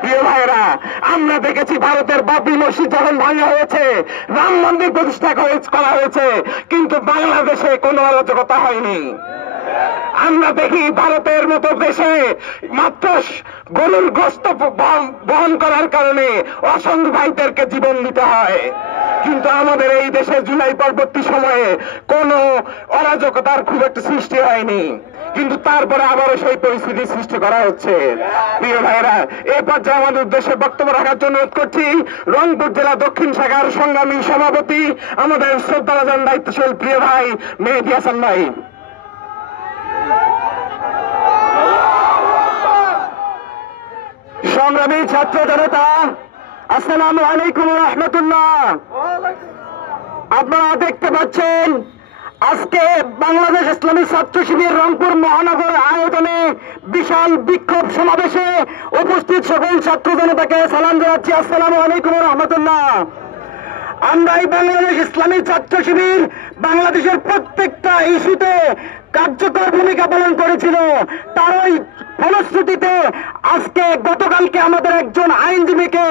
প্রিয় ভাইরা, আমরা দেখেছি ভারতের বাবরি মসজিদ যখন ভাঙা হয়েছে, রাম মন্দির প্রতিষ্ঠা করা হয়েছে, কিন্তু বাংলাদেশে কোনো অরাজকতা হয়নি। আমরা দেখি ভারতের মতো দেশে মাত্র গরুর গোশত বহন করার কারণে অসংখ্য ভাইদেরকে জীবন দিতে হয়, কিন্তু আমাদের এই দেশে জুলাই পরবর্তী সময়ে কোনো অরাজকতার খুব একটা সৃষ্টি হয়নি, কিন্তু তারপরে আবারও সেই পরিস্থিতি সৃষ্টি করা হচ্ছে। প্রিয় ভাইরা, এই পর্যায়ে আমাদের উদ্দেশ্যে বক্তব্য রাখার জন্য অনুরোধ করছি রংপুর জেলা দক্ষিণ শাখার সংগ্রামী সভাপতি আমাদের শ্রদ্ধাভাজন দায়িত্বশীল প্রিয় ভাই মেহেদী হাসান ভাই। সংগ্রামী ছাত্র জনতা, আসসালামু আলাইকুম ওয়া রাহমাতুল্লাহ। আপনারা দেখতে পাচ্ছেন আজকে বাংলাদেশ ইসলামী ছাত্র শিবির রংপুর মহানগর আয়োজনে বিশাল বিক্ষোভ সমাবেশে উপস্থিত সকল ছাত্র জনতাকে সালাম জানাচ্ছি, আসসালামু আলাইকুম ওয়া রাহমাতুল্লাহ। আমরা এই বাংলাদেশ ইসলামী ছাত্র শিবির বাংলাদেশের প্রত্যেকটা ইস্যুতে কার্যকর ভূমিকা পালন করেছিল। তারই ফলশ্রুতিতে আজকে গতকালকে আমাদের একজন আইনজীবীকে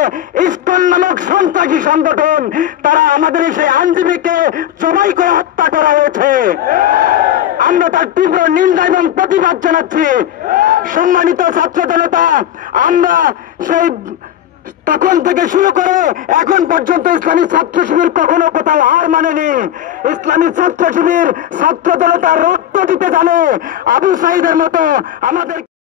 ইসকন নামক সন্ত্রাসী সংগঠন তারা আমাদের সেই আইনজীবীকে জবাই করে হত্যা করা হয়েছে। আমরা তার তীব্র নিন্দা এবং প্রতিবাদ জানাচ্ছি। সম্মানিত ছাত্র জনতা, আমরা সেই তখন থেকে শুরু করে এখন পর্যন্ত ইসলামী ছাত্র শিবির কখনো কোথাও হার মানেনি। ইসলামী ছাত্র শিবির ছাত্র জনতার রক্ত দিতে জানে। আবু সাইদের মতো আমাদের